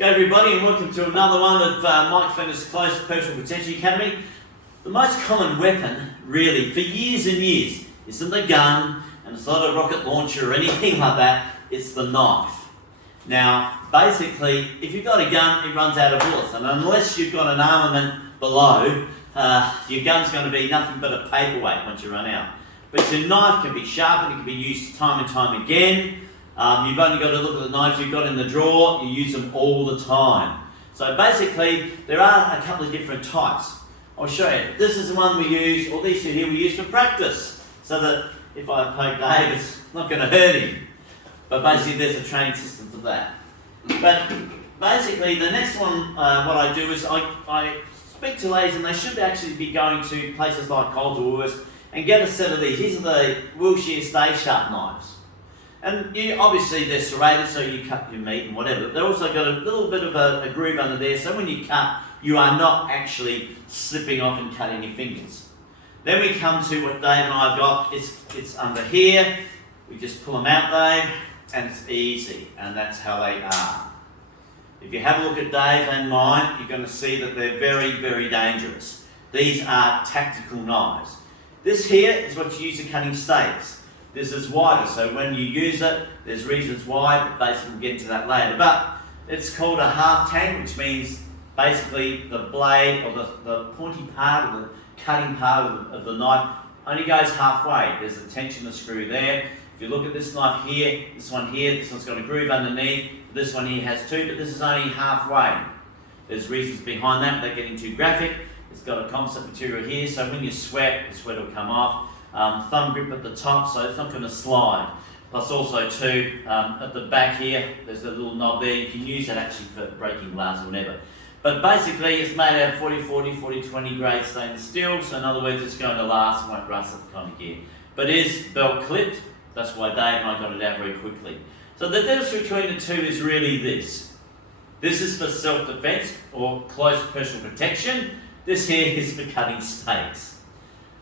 everybody, and welcome to another one of Mike Fenner's Close Personal Protection Academy. The most common weapon, really, for years and years, isn't the gun, and it's not a rocket launcher or anything like that, it's the knife. Now, basically, if you've got a gun, it runs out of bullets, and unless you've got an armament below, your gun's going to be nothing but a paperweight once you run out. But your knife can be sharpened, it can be used time and time again. You've only got to look at the knives you've got in the drawer, you use them all the time. So basically, there are a couple of different types. I'll show you. This is the one we use, or these two here we use for practice. So that if I poke Dave, it's not going to hurt him. But basically there's a training system for that. But basically the next one, what I do is I speak to ladies, and they should actually be going to places like Coles or Woolworths and get a set of these. These are the Wilshire Stay Sharp knives. And obviously they're serrated, so you cut your meat and whatever. They've also got a little bit of a groove under there, so when you cut, you are not actually slipping off and cutting your fingers. Then we come to what Dave and I have got. It's under here. We just pull them out, Dave, and it's easy, and that's how they are. If you have a look at Dave and mine, you're going to see that they're very, very dangerous. These are tactical knives. This here is what you use for cutting steaks. This is wider, so when you use it, there's reasons why, but basically we'll get into that later. But it's called a half tang, which means basically the blade, or the pointy part, or the cutting part of the knife only goes halfway. There's a tensioner screw there. If you look at this knife here, this one's got a groove underneath, this one here has two, but this is only halfway. There's reasons behind that, without getting too graphic. It's got a composite material here, so when you sweat, the sweat will come off. Thumb grip at the top, so it's not going to slide. Plus also too, at the back here, there's a little knob there. You can use that actually for breaking glass or whatever. But basically it's made out of 40-40, 40-20 grade stainless steel, so in other words it's going to last, won't rust that kind of gear. But it is belt clipped, that's why Dave and I got it out very quickly. So the difference between the two is really this. This is for self-defense or close personal protection. This here is for cutting steaks.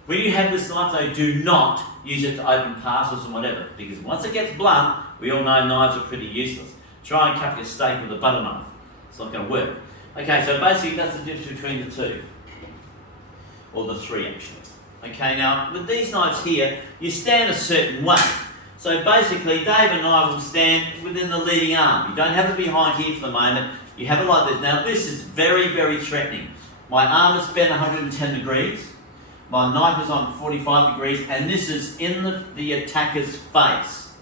When you have this knife though, do not use it to open parcels and whatever, because once it gets blunt, we all know knives are pretty useless. Try and cut your steak with a butter knife. It's not going to work. Okay, so basically that's the difference between the two. Or the three actually. Okay, now with these knives here, you stand a certain way. So basically Dave and I will stand within the leading arm. You don't have it behind here for the moment. You have it like this. Now this is very, very threatening. My arm is bent 110 degrees. My knife is on 45 degrees, and this is in the attacker's face.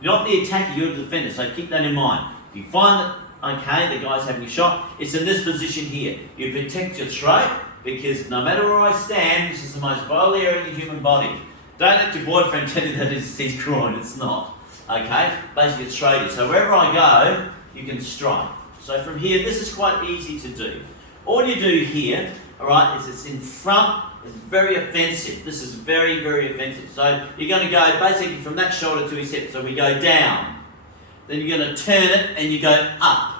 You're not the attacker, you're the defender, so keep that in mind. If you find that, okay, the guy's having a shot, it's in this position here. You protect your throat, because no matter where I stand, this is the most vital area in the human body. Don't let your boyfriend tell you that it's his groin, it's not. Okay? Basically it's throat. So wherever I go, you can strike. So from here, this is quite easy to do. All you do here, alright, is it's in front. It's very offensive. This is very, very offensive. So you're going to go basically from that shoulder to his hip. So we go down. Then you're going to turn it and you go up.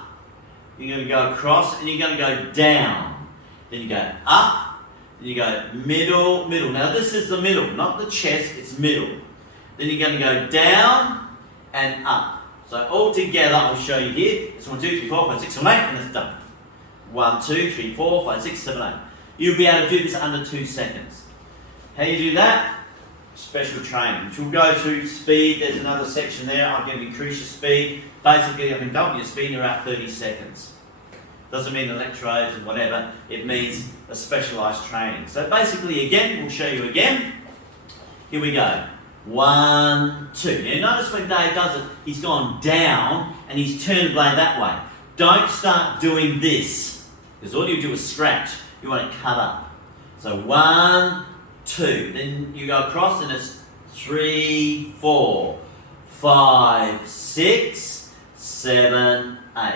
You're going to go across and you're going to go down. Then you go up. Then you go middle, middle. Now this is the middle, not the chest, it's middle. Then you're going to go down and up. So all together, I'll show you here. It's 1, 2, 3, 4, 5, 6, 7, 8, and it's done. 1, 2, 3, 4, 5, 6, 7, 8. You'll be able to do this under 2 seconds. How you do that? Special training, which we'll go through speed. There's another section there. I'm going to increase your speed. Basically, I can double your speed in about 30 seconds. Doesn't mean electrodes and whatever. It means a specialised training. So basically, again, we'll show you again. Here we go. 1, 2. Now notice when Dave does it, he's gone down and he's turned the blade that way. Don't start doing this, because all you do is scratch. You want to cut up. So 1, 2. Then you go across and it's 3, 4, 5, 6, 7, 8.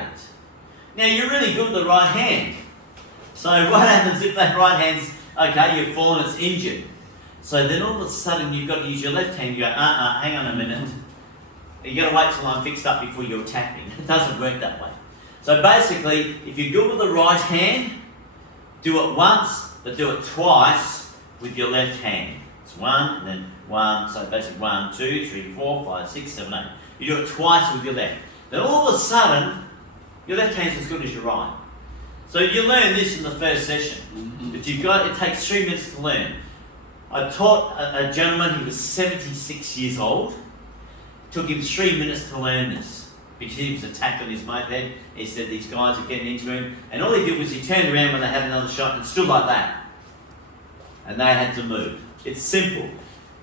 Now you're really good with the right hand. So what happens if that right hand's, okay, you've fallen, it's injured. So then all of a sudden you've got to use your left hand. You go, hang on a minute. You've got to wait till I'm fixed up before you attack me. It doesn't work that way. So basically, if you're good with the right hand, do it once, but do it twice with your left hand. It's 1, and then 1, so basically 1, 2, 3, 4, 5, 6, 7, 8. You do it twice with your left. Then all of a sudden, your left hand's as good as your right. So you learn this in the first session, but it takes 3 minutes to learn. I taught a gentleman, he was 76 years old. It took him 3 minutes to learn this because he was attacked on his moped. He said these guys are getting into him, and all he did was he turned around when they had another shot and stood like that. And they had to move. It's simple.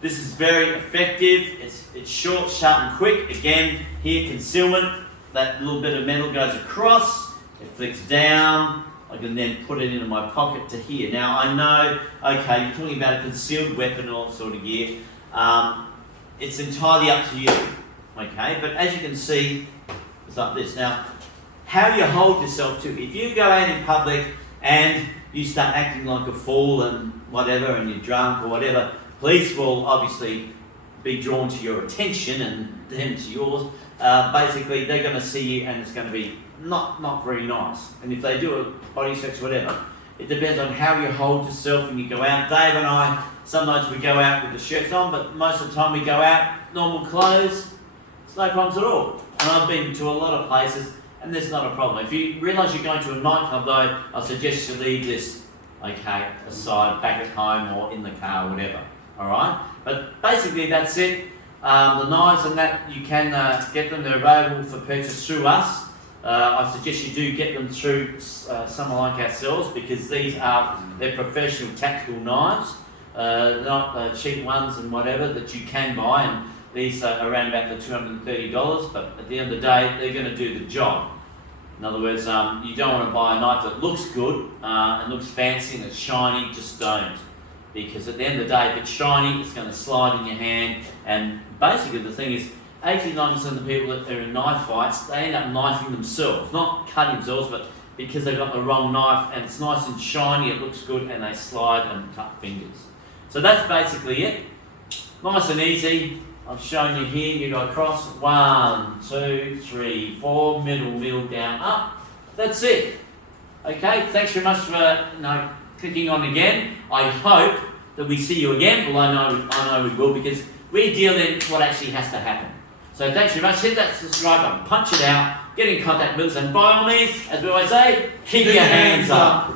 This is very effective. It's short, sharp and quick. Again, here concealment, that little bit of metal goes across, it flicks down. I can then put it into my pocket to here. Now I know, okay, you're talking about a concealed weapon and all sort of gear. It's entirely up to you, okay? But as you can see, it's like this. Now, how you hold yourself to, if you go out in public and you start acting like a fool and whatever, and you're drunk or whatever, police will obviously be drawn to your attention and them to yours. Basically, they're going to see you and it's going to be not very nice. And if they do a body search, whatever, it depends on how you hold yourself when you go out. Dave and I, sometimes we go out with the shirts on, but most of the time we go out normal clothes. It's no problems at all. And I've been to a lot of places and there's not a problem. If you realise you're going to a nightclub though, I suggest you leave this, okay, aside, back at home or in the car or whatever. Alright? But basically that's it. The knives and that, you can get them. They're available for purchase through us. I suggest you do get them through someone like ourselves because they're professional tactical knives. Not cheap ones and whatever that you can buy, and these are around about the $230, but at the end of the day they're going to do the job. In other words, you don't want to buy a knife that looks good and looks fancy and it's shiny. Just don't, because at the end of the day if it's shiny it's going to slide in your hand. And basically the thing is 89% of the people that are in knife fights, they end up knifing themselves, not cutting themselves, but because they've got the wrong knife and it's nice and shiny, it looks good, and they slide and cut fingers. So that's basically it. Nice and easy. I've shown you here, you go across, 1, 2, 3, 4, middle, down, up. That's it. Okay, thanks very much for clicking on again. I hope that we see you again. Well, I know we will, because we deal in what actually has to happen. So thanks very much. Hit that subscribe button, punch it out, get in contact with us, and by all means, as we always say, keep your hands up.